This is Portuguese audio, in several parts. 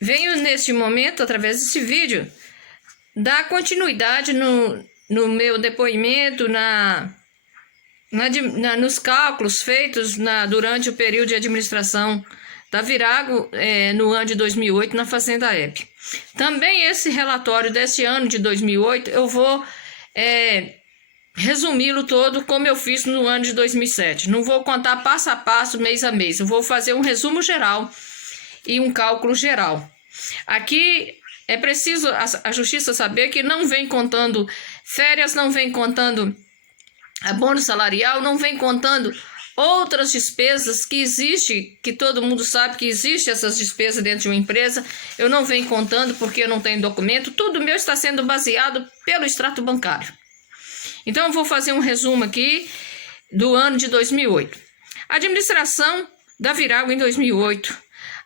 venho neste momento, através desse vídeo, dar continuidade no meu depoimento, nos cálculos feitos durante o período de administração da Virago no ano de 2008 na Fazenda Hebe. Também esse relatório desse ano de 2008 eu vou resumi-lo todo como eu fiz no ano de 2007. Não vou contar passo a passo, mês a mês. Eu vou fazer um resumo geral e um cálculo geral. Aqui é preciso a Justiça saber que não vem contando férias, não vem contando bônus salarial, não vem contando outras despesas que existe, que todo mundo sabe que existe essas despesas dentro de uma empresa. Eu não venho contando porque eu não tenho documento. Tudo meu está sendo baseado pelo extrato bancário. Então eu vou fazer um resumo aqui do ano de 2008. Administração da Virago em 2008.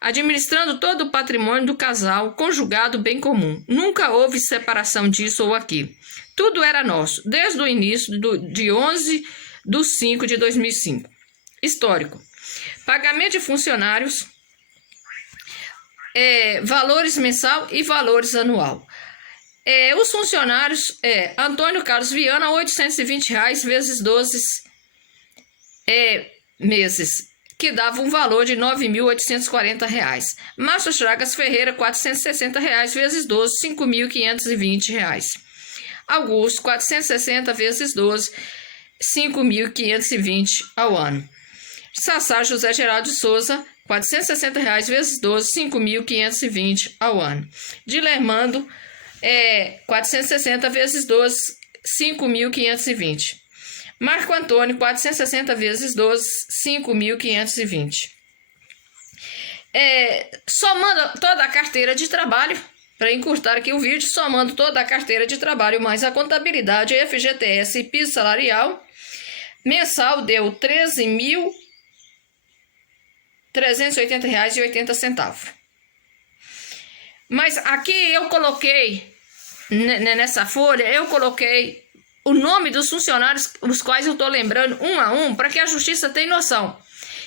Administrando todo o patrimônio do casal, conjugado bem comum. Nunca houve separação disso ou aquilo. Tudo era nosso, desde o início de 11/5/2005. Histórico. Pagamento de funcionários, valores mensal e valores anual. Os funcionários, Antônio Carlos Viana, R$ 820 vezes 12 meses, que dava um valor de R$ 9.840. Márcio Chagas Ferreira, R$ 460 vezes 12, R$ 5.520. Augusto, 460 vezes 12, R$ 5.520 ao ano. Sassá José Geraldo de Souza, R$ 460 vezes 12, R$ 5.520 ao ano. Dilermando, 460 vezes 12, R$ 5.520. Marco Antônio, 460 vezes 12, R$ 5.520. Somando toda a carteira de trabalho, para encurtar aqui o vídeo, somando toda a carteira de trabalho mais a contabilidade, FGTS e piso salarial, mensal deu R$ 13.380,80. Mas aqui eu coloquei, nessa folha, eu coloquei o nome dos funcionários, os quais eu estou lembrando um a um, para que a Justiça tenha noção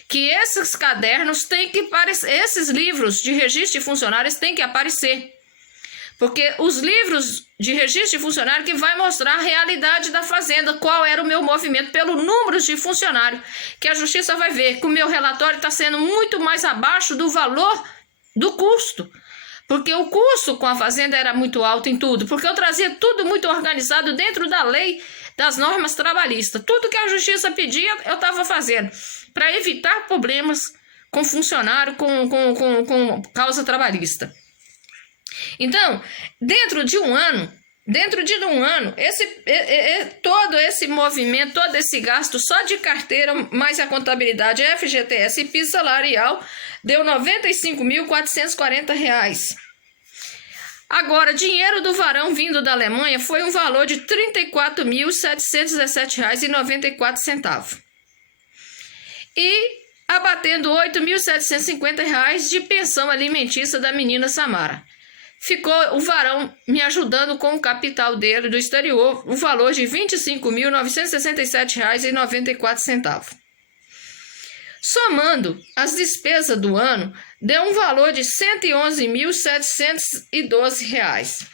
que esses cadernos têm que aparecer, esses livros de registro de funcionários têm que aparecer. Porque os livros de registro de funcionário que vai mostrar a realidade da fazenda, qual era o meu movimento pelo número de funcionário, que a Justiça vai ver que o meu relatório está sendo muito mais abaixo do valor do custo. Porque o custo com a fazenda era muito alto em tudo, porque eu trazia tudo muito organizado dentro da lei, das normas trabalhistas. Tudo que a Justiça pedia, eu estava fazendo, para evitar problemas com funcionário, com causa trabalhista. Então, dentro de um ano, todo esse movimento, todo esse gasto só de carteira, mais a contabilidade, FGTS e piso salarial, deu R$ 95.440. Agora, dinheiro do varão vindo da Alemanha foi um valor de R$ 34.717,94. E abatendo R$ 8.750 de pensão alimentícia da menina Samara. Ficou o varão me ajudando com o capital dele do exterior, o valor de R$ 25.967,94. Somando as despesas do ano, deu um valor de R$ 111.712.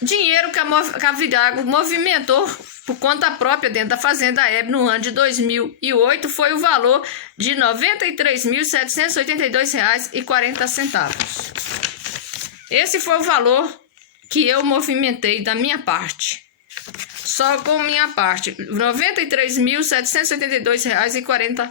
Dinheiro que a Virago movimentou por conta própria dentro da Fazenda Hebe no ano de 2008 foi o valor de R$ 93.782,40. Esse foi o valor que eu movimentei da minha parte. Só com minha parte, R$ 93.782,40.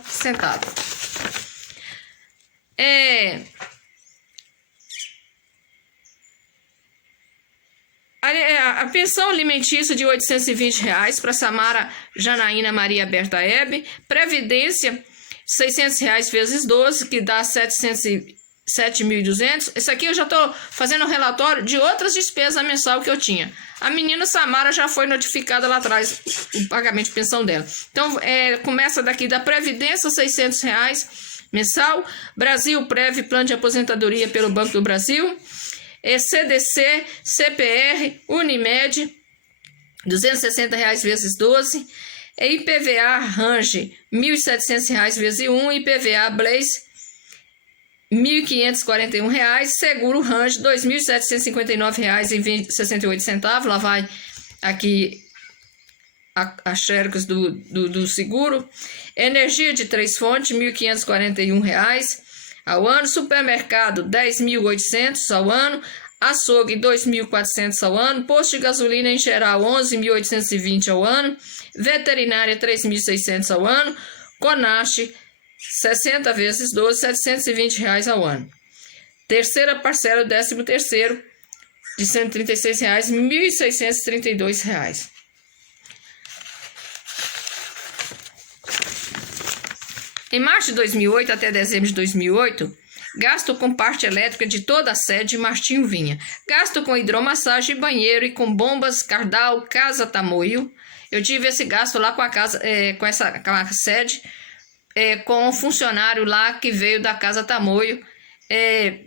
A pensão alimentícia de R$ 820 para Samara Janaína Maria Berta Hebe, previdência R$ 600 vezes 12, que dá 7.200. Isso aqui eu já estou fazendo um relatório de outras despesas mensal que eu tinha. A menina Samara já foi notificada lá atrás o pagamento de pensão dela. Então, começa daqui da previdência, R$ 600 mensal. Brasil Prev, plano de aposentadoria pelo Banco do Brasil. CDC, CPR, Unimed, R$ 260 vezes 12. IPVA Range, R$ 1.700 vezes 1, IPVA Blaze, R$ 1.541, seguro Range, R$ 2.759,68. Lá vai aqui a xerox do seguro. Energia de 3 fontes, R$ 1.541 ao ano. Supermercado, R$ 10.800 ao ano. Açougue, R$ 2.400 ao ano. Posto de gasolina em geral, R$ 11.820 ao ano. Veterinária, R$ 3.600 ao ano. Conache, 60 vezes 12, R$ 720 ao ano. Terceira parcela, 13º, de R$ 136, R$ 1.632. Em março de 2008 até dezembro de 2008, gasto com parte elétrica de toda a sede Martinho Vinha. Gasto com hidromassagem, banheiro e com bombas, Cardal, Casa Tamoio. Eu tive esse gasto lá com a casa, com a sede, com um funcionário lá que veio da Casa Tamoio,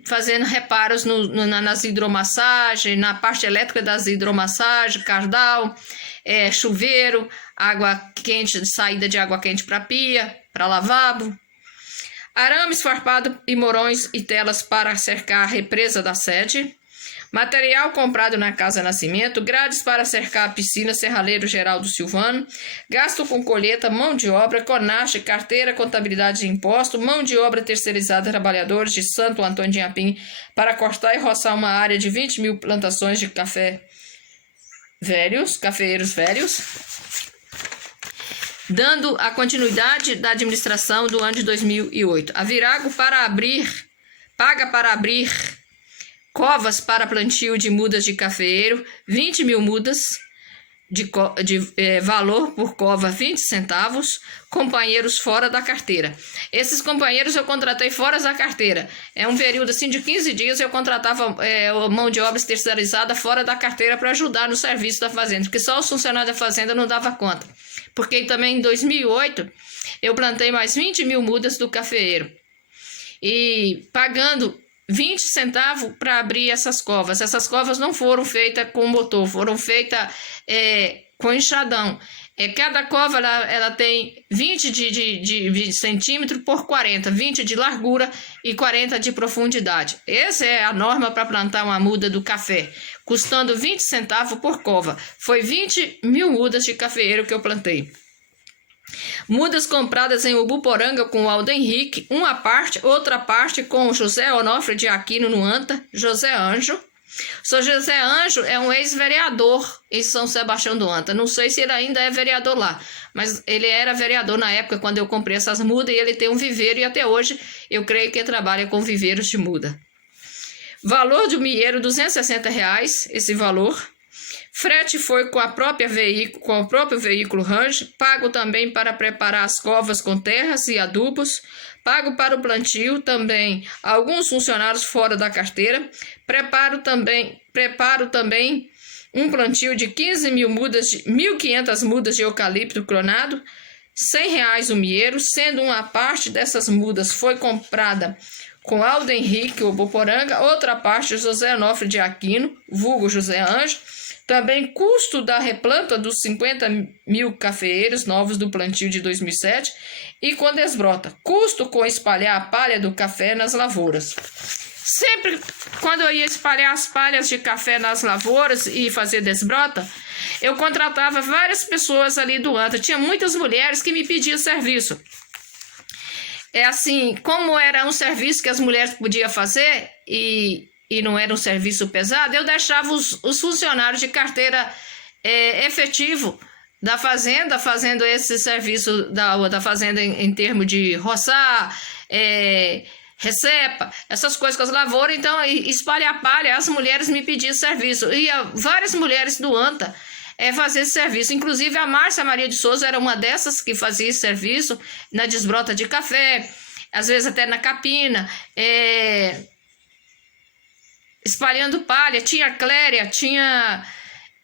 fazendo reparos nas hidromassagens, na parte elétrica das hidromassagens, Cardal, chuveiro, água quente, saída de água quente para pia, para lavabo, arames, farpado e morões e telas para cercar a represa da sede, material comprado na Casa Nascimento, grades para cercar a piscina Serralheiro Geraldo Silvano, gasto com colheita, mão de obra, Conache, carteira, contabilidade de imposto, mão de obra terceirizada, trabalhadores de Santo Antônio de Inhapim para cortar e roçar uma área de 20.000 plantações de cafeeiros velhos, dando a continuidade da administração do ano de 2008. A Virago paga para abrir covas para plantio de mudas de cafeeiro, 20.000 mudas de valor por cova, 20 centavos, companheiros fora da carteira. Esses companheiros eu contratei fora da carteira. É um período assim de 15 dias eu contratava mão de obra terceirizada fora da carteira para ajudar no serviço da fazenda, porque só os funcionários da fazenda não dava conta. Porque também em 2008 eu plantei mais 20.000 mudas do cafeeiro e pagando 20 centavos para abrir essas covas. Essas covas não foram feitas com motor, foram feitas com enxadão. Cada cova ela tem 20 de centímetro por 40, 20 de largura e 40 de profundidade. Essa é a norma para plantar uma muda do café, custando 20 centavos por cova. Foi 20.000 mudas de cafeeiro que eu plantei. Mudas compradas em Ubuporanga com o Aldo Henrique, uma parte, outra parte com José Onofre de Aquino no ANTA, José Anjo. O Sr. José Anjo é um ex-vereador em São Sebastião do ANTA. Não sei se ele ainda é vereador lá, mas ele era vereador na época quando eu comprei essas mudas e ele tem um viveiro e até hoje eu creio que ele trabalha com viveiros de muda. Valor de milheiro, R$ 260, esse valor. Frete foi com o próprio veículo Range, pago também para preparar as covas com terras e adubos, pago para o plantio também alguns funcionários fora da carteira, preparo também um plantio de 1.500 mudas de eucalipto clonado, R$ 100 o milheiro, sendo uma parte dessas mudas foi comprada com Aldo Henrique Ubuporanga, outra parte José Onofre de Aquino, vulgo José Anjo. Também custo da replanta dos 50.000 cafeeiros novos do plantio de 2007 e com desbrota. Custo com espalhar a palha do café nas lavouras. Sempre quando eu ia espalhar as palhas de café nas lavouras e fazer desbrota, eu contratava várias pessoas ali do ANTA. Tinha muitas mulheres que me pediam serviço. Assim, como era um serviço que as mulheres podiam fazer e não era um serviço pesado, eu deixava os funcionários de carteira efetivo da fazenda fazendo esse serviço da fazenda em termos de roçar, recepa, essas coisas com as lavouras. Então, espalhar palha, as mulheres me pediam serviço. Ia várias mulheres do ANTA fazer esse serviço. Inclusive, a Márcia Maria de Souza era uma dessas que fazia esse serviço na desbrota de café, às vezes até na capina, espalhando palha. Tinha Cléria,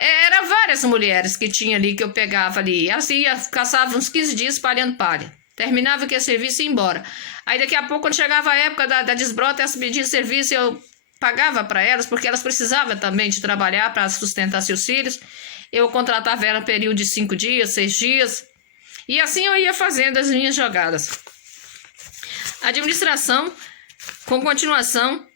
era várias mulheres que tinha ali, que eu pegava ali. Assim, caçava uns 15 dias espalhando palha. Terminava aquele serviço e ia embora. Aí daqui a pouco, quando chegava a época da desbrota, elas pediam serviço e eu pagava para elas, porque elas precisavam também de trabalhar para sustentar seus filhos. Eu contratava ela no período de 5 dias, 6 dias. E assim eu ia fazendo as minhas jogadas. Administração, com continuação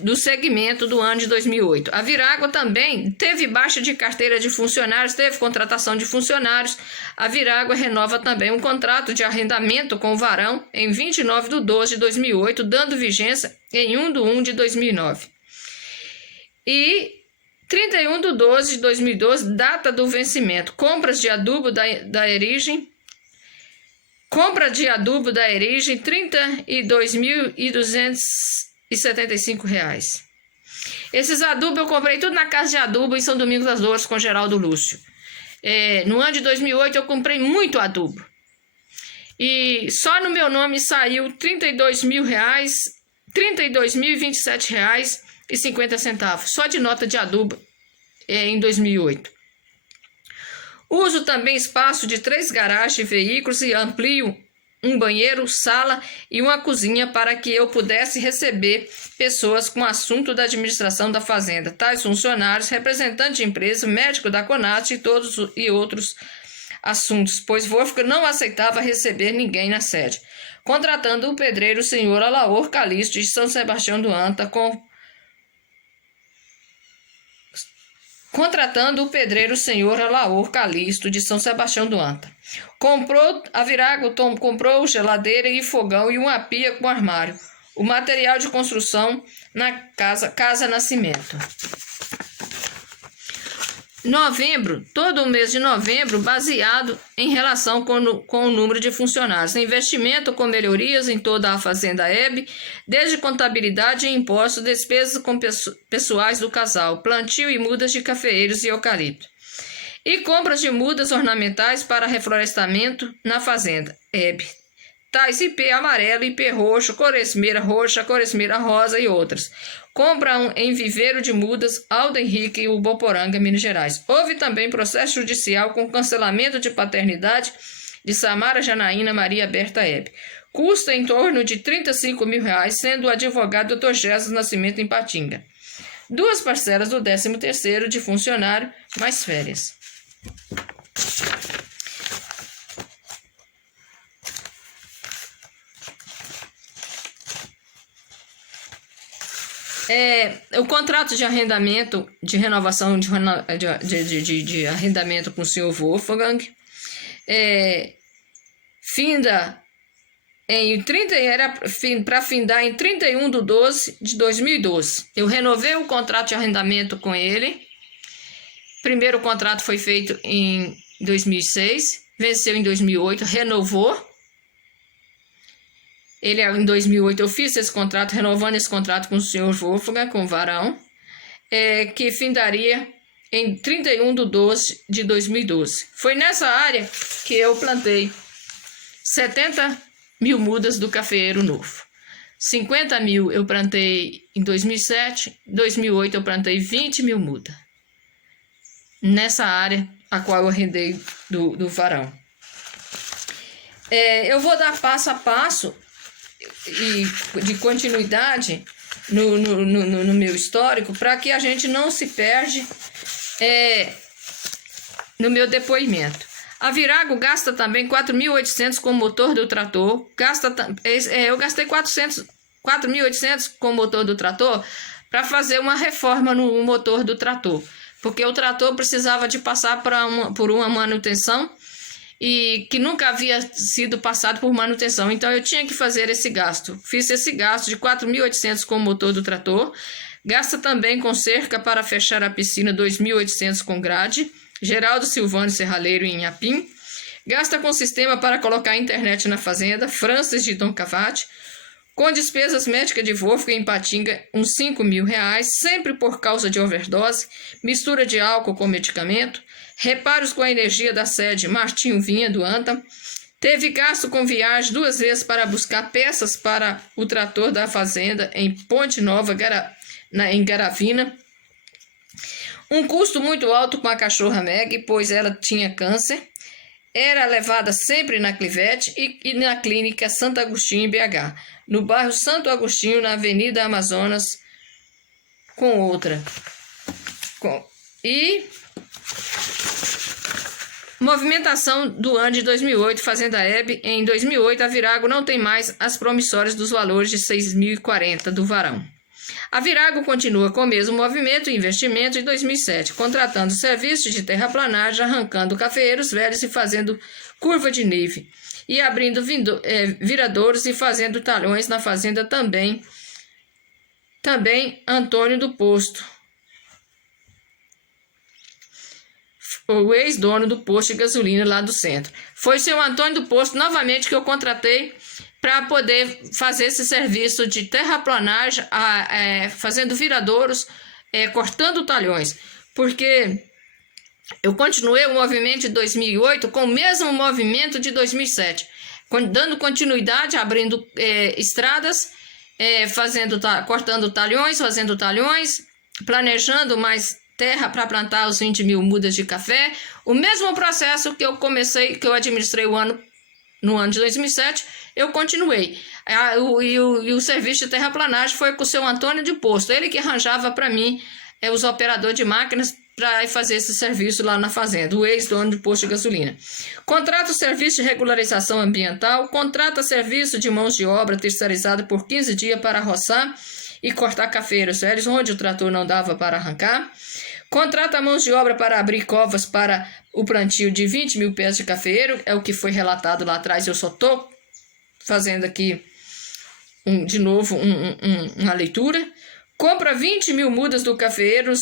do segmento do ano de 2008. A Virágua também teve baixa de carteira de funcionários, teve contratação de funcionários. A Virágua renova também um contrato de arrendamento com o Varão em 29/12/2008, dando vigência em 1/1/2009. E 31/12/2012, data do vencimento. Compras de adubo da Erigem. Compra de adubo da Erigem, R$ 32.275. Esses adubos eu comprei tudo na casa de adubo em São Domingos das Dores com Geraldo Lúcio. No ano de 2008 eu comprei muito adubo. E só no meu nome saiu R$ 32.000, R$ 32.027,50, só de nota de adubo em 2008. Uso também espaço de 3 garagens de veículos e amplio um banheiro, sala e uma cozinha para que eu pudesse receber pessoas com assunto da administração da fazenda, tais funcionários, representantes de empresa, médico da CONAT e outros assuntos, pois Wolfgang não aceitava receber ninguém na sede. Contratando o pedreiro senhor Alaor Calixto de São Sebastião do Anta A Virágua comprou geladeira e fogão e uma pia com armário. O material de construção na Casa Nascimento. Novembro, todo o mês de novembro, baseado em relação com o número de funcionários. Investimento com melhorias em toda a fazenda Hebe, desde contabilidade e impostos, despesas com pessoais do casal, plantio e mudas de cafeeiros e eucalipto. E compras de mudas ornamentais para reflorestamento na fazenda Hebe, tais IP amarelo, IP roxo, coresmeira roxa, coresmeira rosa e outras. Compra em viveiro de mudas Aldo Henrique e Uboporanga, Minas Gerais. Houve também processo judicial com cancelamento de paternidade de Samara Janaína Maria Berta Hebe. Custa em torno de R$ 35.000, sendo o advogado Dr. Jesus Nascimento em Patinga. 2 parcelas do 13º de funcionário, mais férias. O contrato de arrendamento, de renovação de arrendamento com o senhor Wolfgang, finda em 30, era para findar em 31/12/2012. Eu renovei o contrato de arrendamento com ele. Primeiro contrato foi feito em 2006, venceu em 2008, renovou. Em 2008 eu fiz esse contrato, renovando esse contrato com o senhor Wolfgang, com o Varão, que findaria em 31/12/2012. Foi nessa área que eu plantei 70.000 mudas do cafeeiro novo. 50.000 eu plantei em 2007, em 2008 eu plantei 20.000 mudas. Nessa área a qual eu arrendei do Varão. Eu vou dar passo a passo e de continuidade no meu histórico, para que a gente não se perde no meu depoimento. A Virágua gasta também 4.800 com o motor do trator. Eu gastei 4.800 com o motor do trator para fazer uma reforma no motor do trator, porque o trator precisava de passar por uma manutenção e que nunca havia sido passado por manutenção. Então eu tinha que fazer esse gasto. Fiz esse gasto de 4.800 com o motor do trator. Gasta também com cerca para fechar a piscina, 2.800 com grade. Geraldo Silvano Serraleiro em Inhapim. Gasta com sistema para colocar a internet na fazenda, Francis de Dom Cavate. Com despesas médicas de Wolfgang em Patinga, uns R$ 5.000, sempre por causa de overdose, mistura de álcool com medicamento. Reparos com a energia da sede Martinho Vinha do Anta. Teve gasto com viagem 2 vezes para buscar peças para o trator da fazenda em Ponte Nova, em Garavina. Um custo muito alto com a cachorra Meg, pois ela tinha câncer. Era levada sempre na Clivete e na clínica Santo Agostinho em BH. No bairro Santo Agostinho, na Avenida Amazonas, com outra. E Movimentação do ano de 2008, Fazenda Hebe. Em 2008, a Virago não tem mais as promissórias dos valores de 6.040 do varão. A Virago continua com o mesmo movimento e investimento de 2007, contratando serviços de terraplanagem, arrancando cafeeiros velhos e fazendo curva de neve, e abrindo viradouros e fazendo talhões na fazenda também Antônio do Posto, o ex-dono do posto de gasolina lá do centro. Foi o seu Antônio do Posto, novamente, que eu contratei para poder fazer esse serviço de terraplanagem, fazendo viradouros, cortando talhões, porque eu continuei o movimento de 2008 com o mesmo movimento de 2007, dando continuidade, abrindo estradas, cortando talhões, fazendo talhões, planejando mais terra para plantar os 20.000 mudas de café. O mesmo processo que eu comecei, que eu administrei no ano de 2007, eu continuei. E o serviço de terraplanagem foi com o seu Antônio de Posto, ele que arranjava para mim os operadores de máquinas para fazer esse serviço lá na fazenda, o ex-dono de posto de gasolina. Contrata o serviço de regularização ambiental, contrata serviço de mãos de obra terceirizado por 15 dias para roçar e cortar cafeiros velhos, onde o trator não dava para arrancar. Contrata mãos de obra para abrir covas para o plantio de 20.000 pés de cafeeiro, é o que foi relatado lá atrás, eu só estou fazendo aqui de novo uma leitura. Compra 20.000 mudas do cafeeiro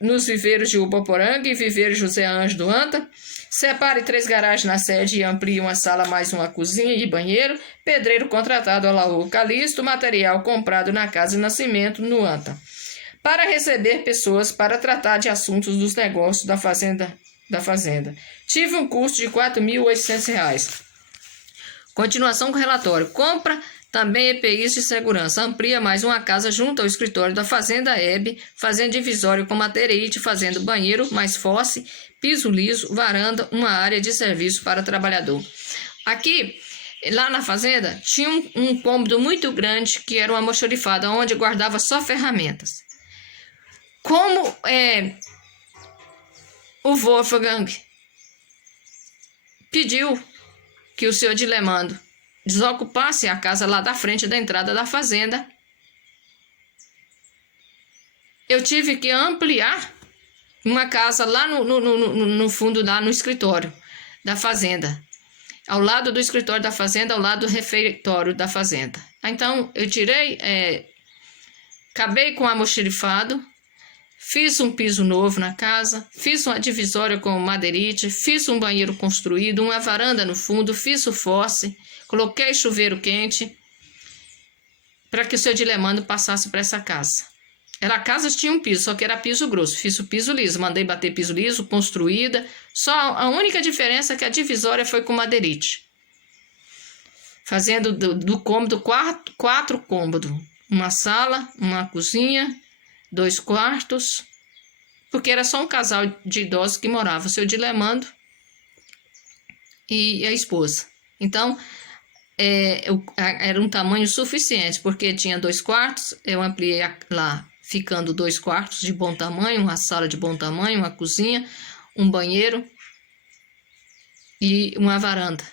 nos viveiros de Ubaporanga e viveiro José Anjo do Anta. Separe 3 garagens na sede e amplie uma sala mais uma cozinha e banheiro. Pedreiro contratado a Laú Calixto. Material comprado na Casa de Nascimento, no Anta. Para receber pessoas para tratar de assuntos dos negócios da fazenda. Tive um custo de R$ 4.800. Continuação com o relatório. Compra também EPIs de segurança. Amplia mais uma casa junto ao escritório da Fazenda Hebe, fazendo divisório com materiite, fazendo banheiro, mais fosse, piso liso, varanda, uma área de serviço para trabalhador. Aqui, lá na fazenda, tinha um cômodo muito grande, que era uma almoxarifada, onde guardava só ferramentas. Como o Wolfgang pediu que o senhor Dilemando desocupasse a casa lá da frente da entrada da fazenda, eu tive que ampliar uma casa lá no fundo, lá no escritório da fazenda, ao lado do escritório da fazenda, ao lado do refeitório da fazenda. Então eu tirei, acabei com o almoxarifado, fiz um piso novo na casa, fiz uma divisória com madeirite, fiz um banheiro construído, uma varanda no fundo, fiz o fosse, coloquei chuveiro quente para que o seu Dilemando passasse para essa casa. A casa tinha um piso, só que era piso grosso. Fiz o piso liso, mandei bater piso liso, construída. Só a única diferença é que a divisória foi com madeirite. Fazendo do cômodo 4 cômodos. Uma sala, uma cozinha, 2 quartos, porque era só um casal de idosos que morava, o seu Dilemando e a esposa. Então, era um tamanho suficiente, porque tinha 2 quartos, eu ampliei lá, ficando 2 quartos de bom tamanho, uma sala de bom tamanho, uma cozinha, um banheiro e uma varanda,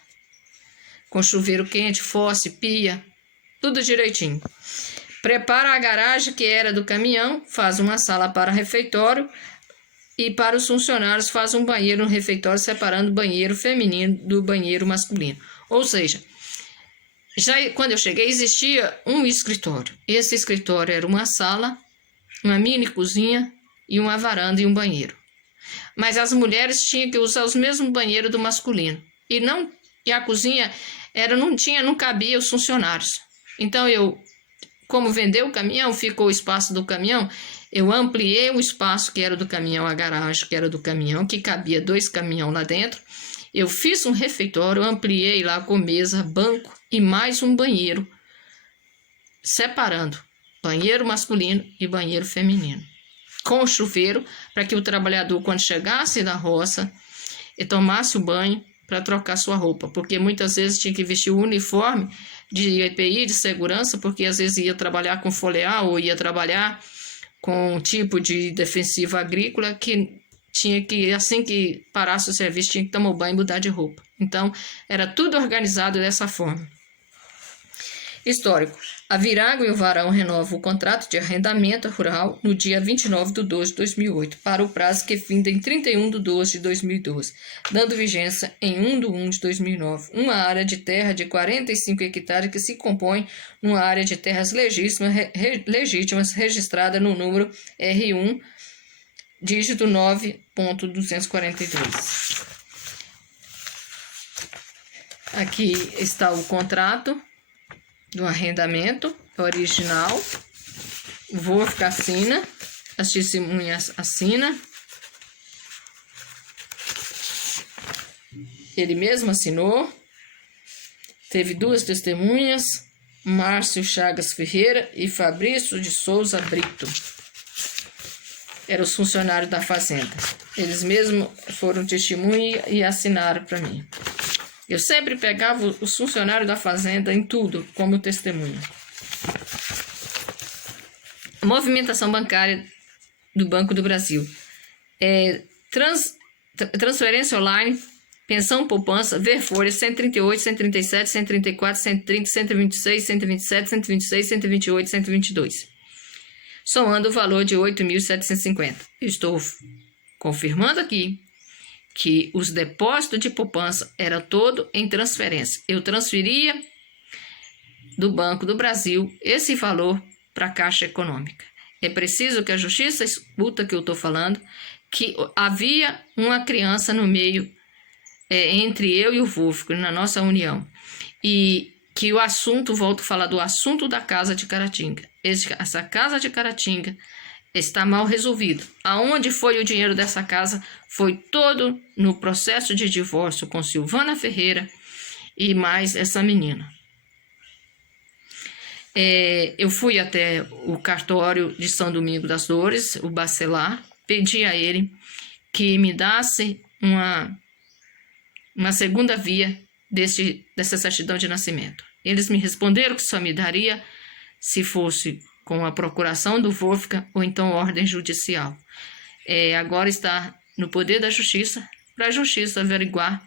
com chuveiro quente, fosse, pia, tudo direitinho. Prepara a garagem que era do caminhão, faz uma sala para refeitório e para os funcionários faz um banheiro no refeitório, separando o banheiro feminino do banheiro masculino. Ou seja, já quando eu cheguei existia um escritório. Esse escritório era uma sala, uma mini cozinha e uma varanda e um banheiro. Mas as mulheres tinham que usar os mesmos banheiros do masculino. E a cozinha não cabia os funcionários. Então como vendeu o caminhão, ficou o espaço do caminhão, eu ampliei o espaço que era do caminhão, a garagem que era do caminhão, que cabia 2 caminhões lá dentro. Eu fiz um refeitório, ampliei lá com mesa, banco e mais um banheiro, separando banheiro masculino e banheiro feminino, com chuveiro, para que o trabalhador, quando chegasse da roça, tomasse o banho para trocar sua roupa, porque muitas vezes tinha que vestir o uniforme de EPI, de segurança, porque às vezes ia trabalhar com foliar ou ia trabalhar com um tipo de defensivo agrícola que tinha que, assim que parasse o serviço, tinha que tomar banho e mudar de roupa. Então, era tudo organizado dessa forma. Histórico. A Virago e o Varão renovam o contrato de arrendamento rural no dia 29/12/2008, para o prazo que finda em 31/12/2012, dando vigência em 1/1/2009. Uma área de terra de 45 hectares que se compõe numa área de terras legítimas registrada no número R1, dígito 9.242. Aqui está o contrato do arrendamento original. Vou ficar assina, as testemunhas assina. Ele mesmo assinou. Teve 2 testemunhas, Márcio Chagas Ferreira e Fabrício de Souza Brito. Eram os funcionários da fazenda. Eles mesmos foram testemunha e assinaram para mim. Eu sempre pegava os funcionários da fazenda em tudo como testemunha. A movimentação bancária do Banco do Brasil. Transferência online, pensão poupança, ver folha 138, 137, 134, 130, 126, 127, 126, 128, 122. Somando o valor de 8.750. Estou confirmando aqui que os depósitos de poupança eram todo em transferência. Eu transferia do Banco do Brasil esse valor para a Caixa Econômica. É preciso que a Justiça escuta que eu estou falando, que havia uma criança no meio entre eu e o Wolfgang, na nossa união. E que o assunto, volto a falar do assunto da Casa de Caratinga. Essa Casa de Caratinga está mal resolvido. Aonde foi o dinheiro dessa casa? Foi todo no processo de divórcio com Silvana Ferreira e mais essa menina. Eu fui até o cartório de São Domingo das Dores, o Bacelar, pedi a ele que me desse uma segunda via dessa certidão de nascimento. Eles me responderam que só me daria se fosse com a procuração do Wolfgang ou então ordem judicial. Agora está no poder da Justiça, para a Justiça averiguar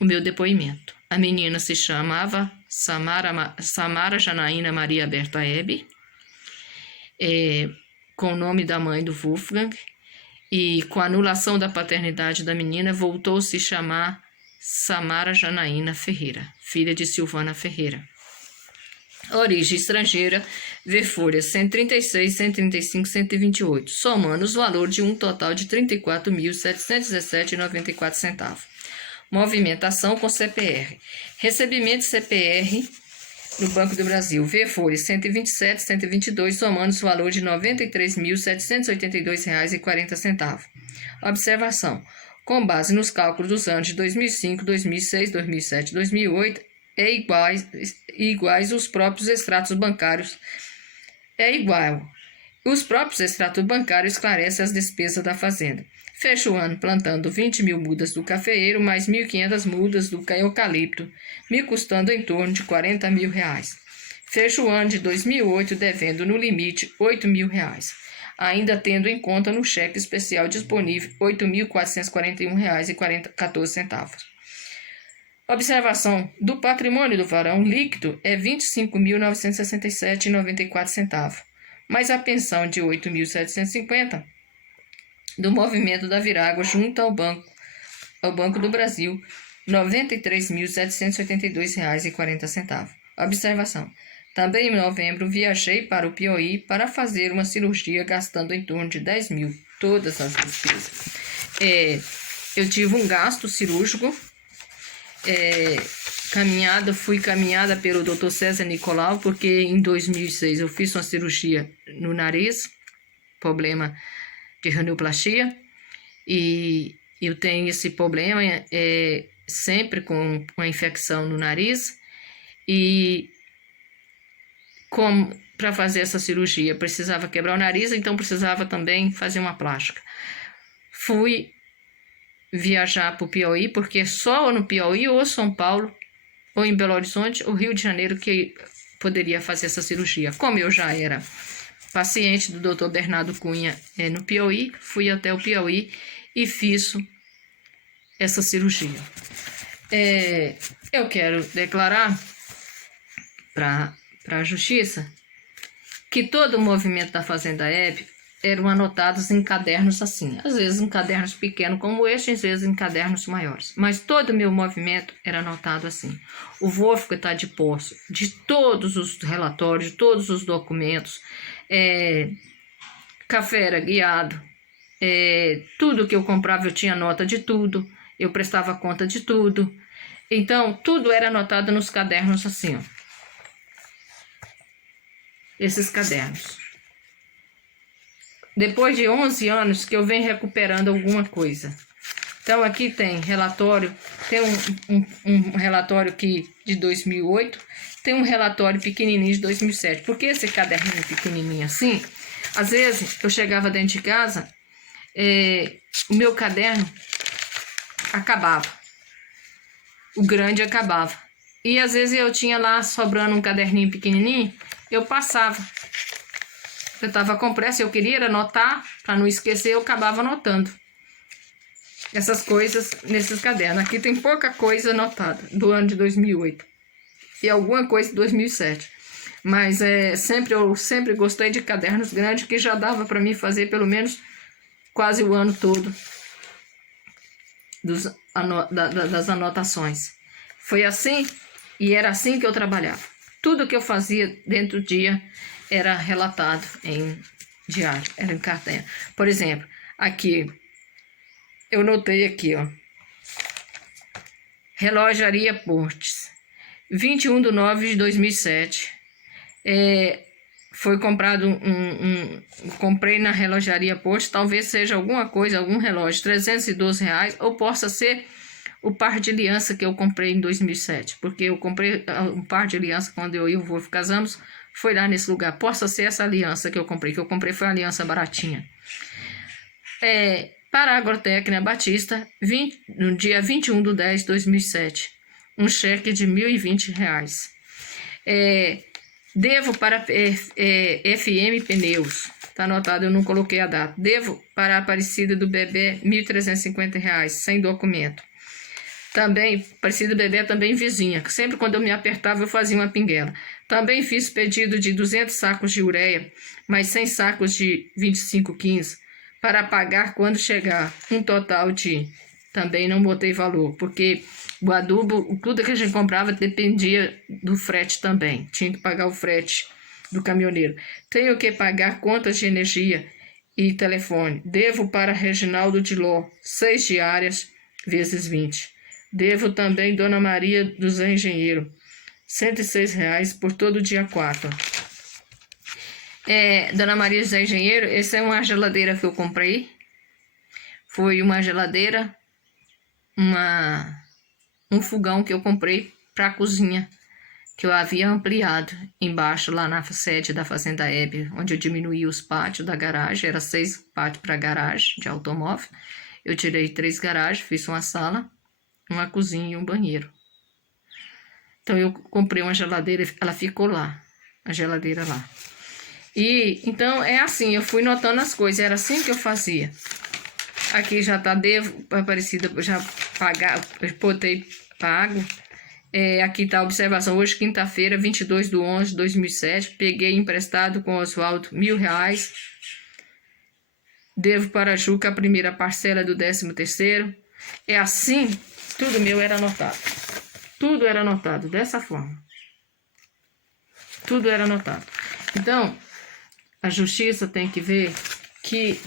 o meu depoimento. A menina se chamava Samara Janaína Maria Berta Hebe, com o nome da mãe do Wolfgang, e com a anulação da paternidade da menina, voltou a se chamar Samara Janaína Ferreira, filha de Silvana Ferreira. Origem estrangeira, ver folhas 136, 135, 128, somando os valores de um total de R$ 34.717,94. Movimentação com CPR. Recebimento de CPR no Banco do Brasil, ver folhas 127, 122, somando os valores de R$ 93.782,40. Observação. Com base nos cálculos dos anos de 2005, 2006, 2007 e 2008, iguais os próprios extratos bancários. Os próprios extratos bancários esclarecem as despesas da fazenda. Fecha o ano plantando 20.000 mudas do cafeeiro, mais 1.500 mudas do eucalipto, me custando em torno de R$ 40.000. Fecha o ano de 2008 devendo no limite R$ 8.000, ainda tendo em conta no cheque especial disponível R$ 8.441,14. Observação do patrimônio do varão líquido é R$ 25.967,94, mais a pensão de R$ 8.750 do movimento da Virago junto ao Banco do Brasil, R$ 93.782,40. Observação. Também em novembro viajei para o Piauí para fazer uma cirurgia gastando em torno de 10 mil, todas as despesas. Eu tive um gasto cirúrgico, fui caminhada pelo Dr. César Nicolau, porque em 2006 eu fiz uma cirurgia no nariz, problema de rinoplastia, e eu tenho esse problema sempre com uma infecção no nariz, e como para fazer essa cirurgia precisava quebrar o nariz, então precisava também fazer uma plástica. Fui viajar para o Piauí, porque só no Piauí ou São Paulo, ou em Belo Horizonte, ou Rio de Janeiro, que poderia fazer essa cirurgia. Como eu já era paciente do Dr. Bernardo Cunha no Piauí. Fui até o Piauí e fiz essa cirurgia. Eu quero declarar para a Justiça que todo o movimento da Fazenda Hebe eram anotados em cadernos assim, às vezes em cadernos pequenos como este, às vezes em cadernos maiores, mas todo o meu movimento era anotado assim. O Wolfgang está de posse de todos os relatórios, de todos os documentos, café era guiado, tudo que eu comprava eu tinha nota de tudo, eu prestava conta de tudo, então tudo era anotado nos cadernos assim, ó. Esses cadernos. Depois de 11 anos que eu venho recuperando alguma coisa. Então aqui tem relatório, tem um relatório aqui de 2008, tem um relatório pequenininho de 2007. Porque esse caderninho pequenininho assim, às vezes eu chegava dentro de casa, o meu caderno acabava, o grande acabava. E às vezes eu tinha lá sobrando um caderninho pequenininho, eu passava. Eu estava com pressa, eu queria anotar, para não esquecer, eu acabava anotando essas coisas nesses cadernos. Aqui tem pouca coisa anotada do ano de 2008 e alguma coisa de 2007. Mas eu sempre gostei de cadernos grandes, que já dava para mim fazer pelo menos quase o ano todo das anotações. Foi assim e era assim que eu trabalhava. Tudo que eu fazia dentro do dia era relatado em diário, era em caderno. Por exemplo, aqui, eu notei aqui, ó. Relojaria Portes, 21/9/2007. Foi comprado comprei na Relojaria Portes, talvez seja alguma coisa, algum relógio, R$312, ou possa ser o par de aliança que eu comprei em 2007, porque eu comprei um par de aliança quando eu e o Wolf casamos, foi lá nesse lugar. Possa ser essa aliança que eu comprei foi uma aliança baratinha. Para a Agrotécnica Batista, no dia 21/10/2007, um cheque de R$1.020. Devo para FM Pneus, tá anotado, eu não coloquei a data. Devo para a Aparecida do Bebê R$1.350, sem documento. Também, Aparecida do Bebê também vizinha, sempre quando eu me apertava eu fazia uma pinguela. Também fiz pedido de 200 sacos de ureia, mais 100 sacos de 25,15, para pagar quando chegar, um total de... Também não botei valor, porque o adubo, tudo que a gente comprava dependia do frete também. Tinha que pagar o frete do caminhoneiro. Tenho que pagar contas de energia e telefone. Devo para Reginaldo de Ló, 6 diárias vezes 20. Devo também Dona Maria do Zé Engenheiro, R$106 por todo dia 4. Dona Maria do Zé Engenheiro, essa é uma geladeira que eu comprei. Foi uma geladeira, um fogão que eu comprei para a cozinha, que eu havia ampliado embaixo, lá na sede da Fazenda Hebe, onde eu diminuí os pátios da garagem. Era 6 pátios para garagem de automóvel. Eu tirei 3 garagens, fiz uma sala, uma cozinha e um banheiro. Então eu comprei uma geladeira, ela ficou lá, a geladeira lá. E então é assim, eu fui notando as coisas, era assim que eu fazia. Aqui já tá devo, Aparecida, já pagar, botei pago. Aqui tá a observação, hoje quinta-feira, 22/11/2007, peguei emprestado com o Oswaldo R$1.000. Devo para a Juca a primeira parcela do 13º. É assim, tudo meu era anotado. Tudo era anotado dessa forma. Tudo era anotado. Então, a Justiça tem que ver que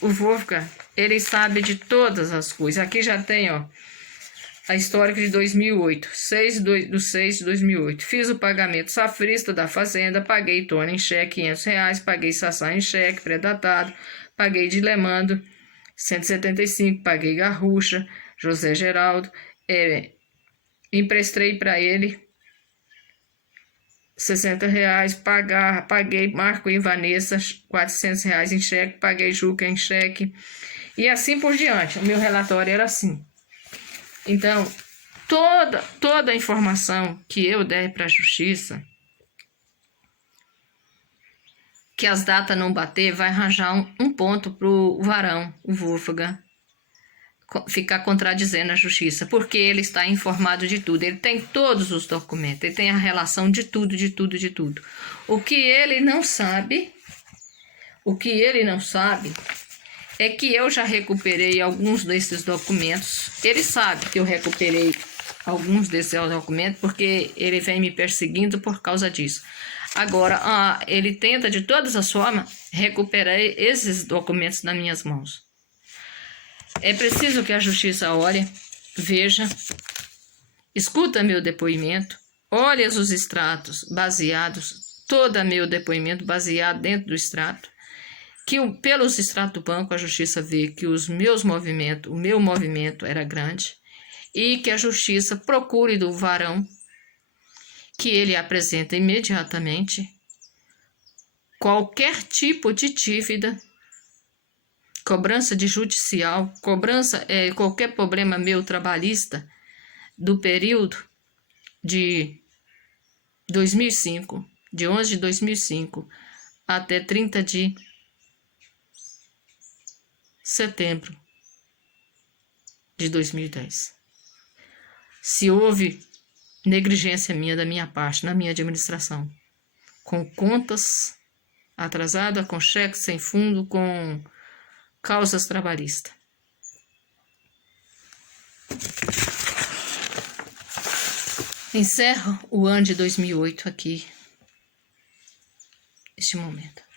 o Wolfgang, ele sabe de todas as coisas. Aqui já tem, ó, a histórica de 2008, 6/6/2008. Fiz o pagamento safrista da fazenda, paguei Tony em cheque R$500, paguei Sassá em cheque predatado, paguei Dilemando 175, paguei Garrucha, José Geraldo, emprestei para ele R$60, paguei Marco e Vanessa R$400 em cheque, paguei Juca em cheque, e assim por diante. O meu relatório era assim. Então, toda a informação que eu der para a Justiça, que as datas não bater, vai arranjar um ponto pro varão, o Wolfgang, ficar contradizendo a justiça, porque ele está informado de tudo, ele tem todos os documentos, ele tem a relação de tudo, de tudo, de tudo. O que ele não sabe é que eu já recuperei alguns desses documentos. Ele sabe que eu recuperei alguns desses documentos porque ele vem me perseguindo por causa disso. Agora, ele tenta de todas as formas recuperar esses documentos nas minhas mãos. É preciso que a justiça olhe, veja, escuta meu depoimento, olhe os extratos baseados, todo meu depoimento baseado dentro do extrato, que pelos extratos do banco a justiça vê que o meu movimento era grande e que a justiça procure do varão que ele apresenta imediatamente qualquer tipo de dívida, cobrança de judicial, qualquer problema meu trabalhista do período de 2005, de 11 de 2005 até 30 de setembro de 2010. Se houve negligência da minha parte, na minha administração, com contas atrasadas, com cheques sem fundo, com causas trabalhistas. Encerro o ano de 2008 aqui, neste momento.